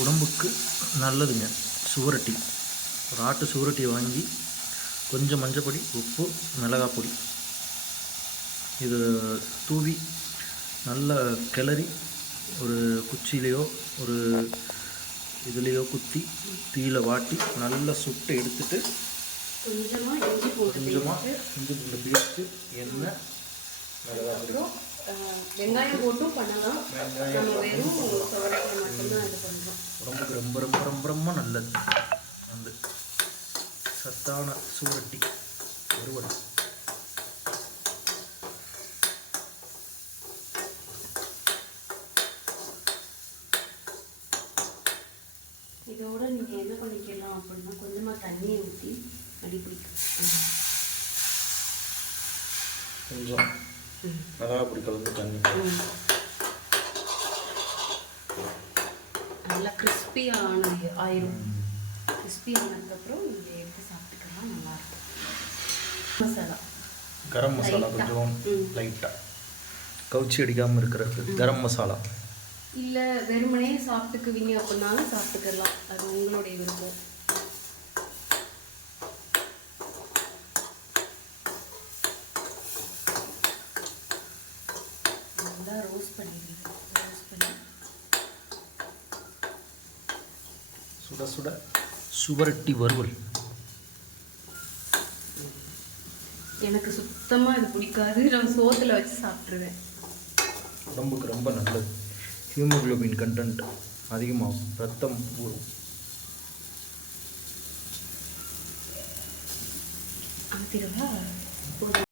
உடம்புக்கு நல்லதுங்க. சுவரொட்டி. ஒரு ஆட்டு சுவரொட்டியை வாங்கி கொஞ்சம் மஞ்சப்பொடி உப்பு மிளகாய் பொடி. இது தூவி நல்லா கிளறி ஒரு குச்சியிலையோ ஒரு இதுலேயோ குத்தி தீயில வாட்டி நல்லா சுட்டு எடுத்துட்டு கொஞ்சமாக இஞ்சி போட்டு கொஞ்சமாக இஞ்சி பூண்டு பேஸ்ட்டு எண்ணெய் மிளகாய் பொடி. வெங்காயம் போட்டும் பண்ணலாம் நம்ம வெறும் சுவரைக்கு மட்டும்தான் இது பண்ணுறோம். உடம்புக்கு ரொம்ப ரொம்ப ரொம்ப ரொம்ப நல்லது. வந்து சத்தான சுவரொட்டி வறுவல். இதோட நீங்கள் என்ன பண்ணிக்கலாம் அப்படின்னா கொஞ்சமாக தண்ணியை ஊற்றி அடி பிடிக்கும் கொஞ்சம். மிளகாய் பொடி கலந்து தண்ணி. நல்லா கிறிஸ்பி ஆனது ஆயிரும். கிறிஸ்பி ஆனதுக்கப்புறம் நீங்கள் எடுத்து சாப்பிட்டுக்கலாம் நல்லாயிருக்கும். மசாலா. கரம் மசாலா. கொஞ்சம். லைட்டாக கவுச்சி அடிக்காமல் இருக்கிறதுக்கு கரம் மசாலா. இல்லை வெறுமனே சாப்பிட்டுக்குவீங்க அப்படின்னாலும் சாப்பிட்டுக்கலாம். அது உங்களுடைய விருப்பம் நல்லா ரோஸ்ட் பண்ணிடுங்க ரோஸ்ட் பண்ணி சுட சுட சுவரொட்டி வறுவல். எனக்கு சுத்தமாக இது பிடிக்காது. நான் சோத்தில் வச்சு சாப்பிட்ருவேன் உடம்புக்கு ரொம்ப நல்லது. ஹியூமோகுளோபின் கண்டென்ட் அதிகமாகும். ரத்தம் ஊறும். ஆத்திரவா